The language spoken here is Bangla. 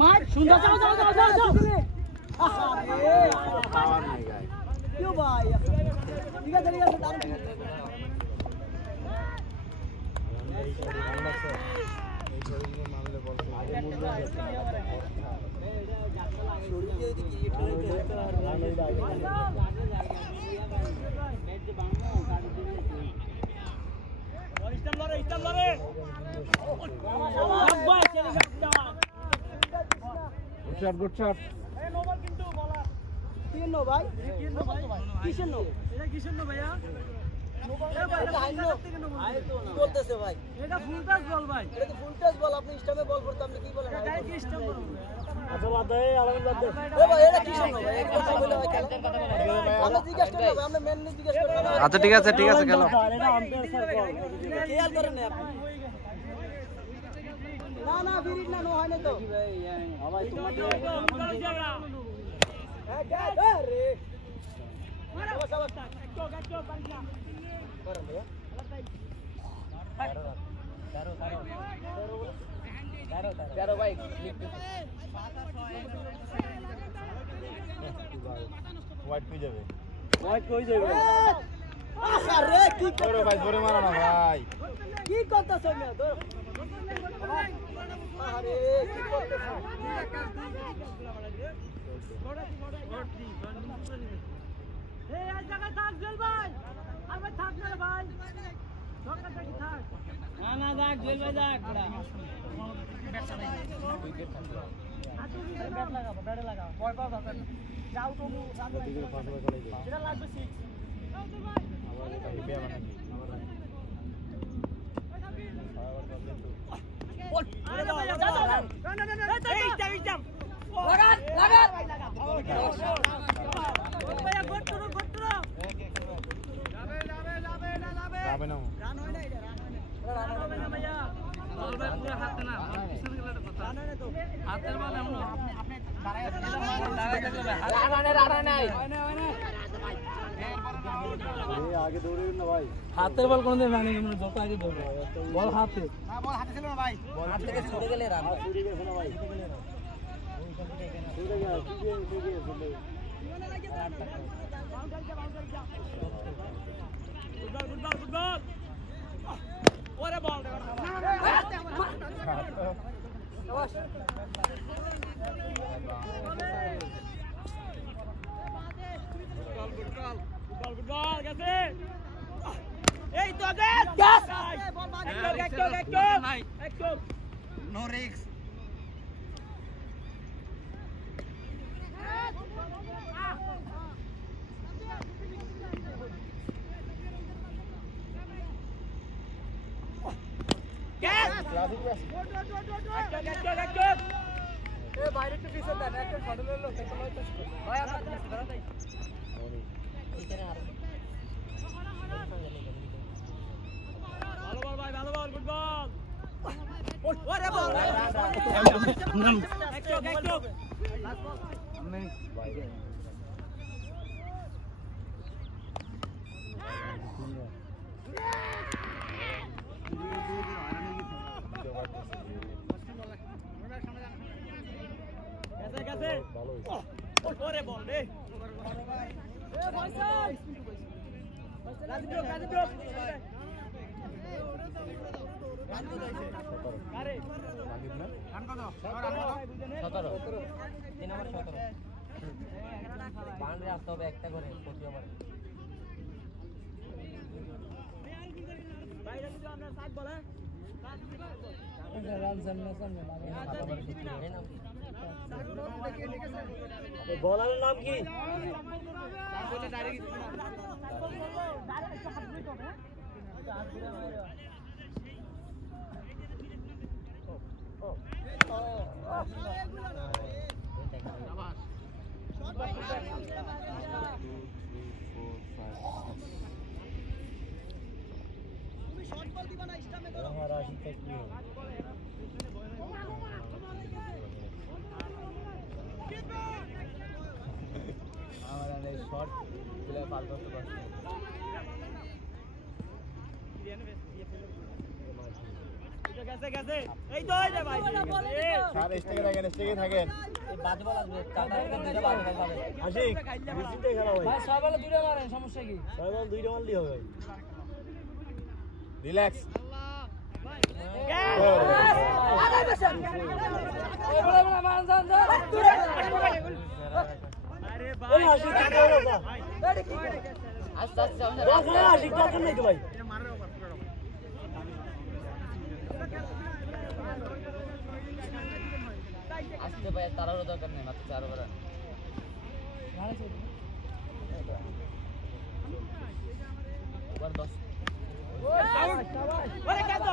মার সুন্দর যাও যাও যাও যাও যাও পাওয়ার নাই গায় क्यों भाई ठीक है दारू গুড শট तीन नो भाई किशन नो এটা কিশোর নো ভাইয়া এ ভাই এটা আইন নো আয় তো না বলতেছে ভাই এটা ফুল টাচ বল ভাই এটা তো ফুল টাচ বল আপনি স্টামে বল করতে আপনি কি বলেন এটা কি স্টাম বল আচ্ছা বাদ দে আলাদা বাদ দে ও ভাই এটা কিশোর নো ভাই এক কথা বলে ভাই খেলা আমরা জিজ্ঞাসা করব আমরা মেন নি জিজ্ঞাসা করব না আচ্ছা ঠিক আছে খেলো এটা আম্পায়ার স্যার বল খেয়াল করেন না আপনি না না বিরিট না নো হয় না তো ভাই ভাই তোমার রে ভাই হোয়াইট কই যাবে আরে কি ধরো ভাই ধরে মারো না ভাই কি করতেছ না ধরো আরে কি করতেছ এই আজ জায়গা থাক জল ভাই আর ভাই থাক না ভাই সরকার থেকে থাক না না যাক জল ভাই যাক বড়া ব্যাট চালাই আতো কি ব্যাট লাগাবো ব্যাট লাগাও ভয় পাও যাবে যাও তো মু সামনে এটা লাগবে 6 যাও তো ভাই আবার এটা হিবিয়া বানাই বল আরে ভাই না এই জাম লাগা ভাইয়া গট করো যাবে না রান হয় না এটা রান হবে না ভাইয়া বল ভাই পুরো হাতে না পিছনে গেলে কথা রান হয় না তো হাতের বল এমন আপনি দাঁড়ায় থাকলে ভাই রান নাই এই আগে দৌড়িবেন না ভাই হাতের বল কোনদিন রানিং এমন যত আগে দৌড়বে বল হাতে না বল হাতে ছিল না ভাই বল হাত থেকে ছুটে গেলে রান ছুটে গেছে না ভাই ছুটে গেছে ফুটবল ওরে বল ফুটবল গেছে এই তো একদম নো রিস্ক বাইরে একটু পিছনে দেন একটা ফটো লইলো ভাই আপনার ধরা দেই এখানে আর ভালো বল ভাই ভালো বল গুড বল ওরে বল একটু আমি গেছে ভালো ওরে বল রে এ ভাইসা রাজীব আরে রাজীব না রান কত 17 3 নম্বর 17 বাউন্ডারি আসতে হবে একটা করে প্রতি ওভার বাইরে যদি আমরা 7 বলে রান সামনে লাগে না বলারের নাম কি বলে ডাইরেক্ট তুমি শর্ট বল দিবা না স্টামে করো আমার আশিটা কি আমার এই শর্ট গুলো পার করতে পারছি এটা গেছে গেছে এই তো এই রে ভাই স্যার স্টেকে থাকেন স্টেকে থাকেন বাদ বল আসবে কাটার দুটো বাদ বল আশিক নিশ্চিন্তে খেলা ভাই ভাই সবাই দুটো মারেন সমস্যা কি ছয় বল দুইটা মারলেই হবে রিল্যাক্স আরে ভাই আশিক আস্তে আস্তে আশিক দরকার নাই তো ভাই আসতে ভাই তারারও দরকার নেই মাত্র 4 ওভার ওভার 10 ওরে কেন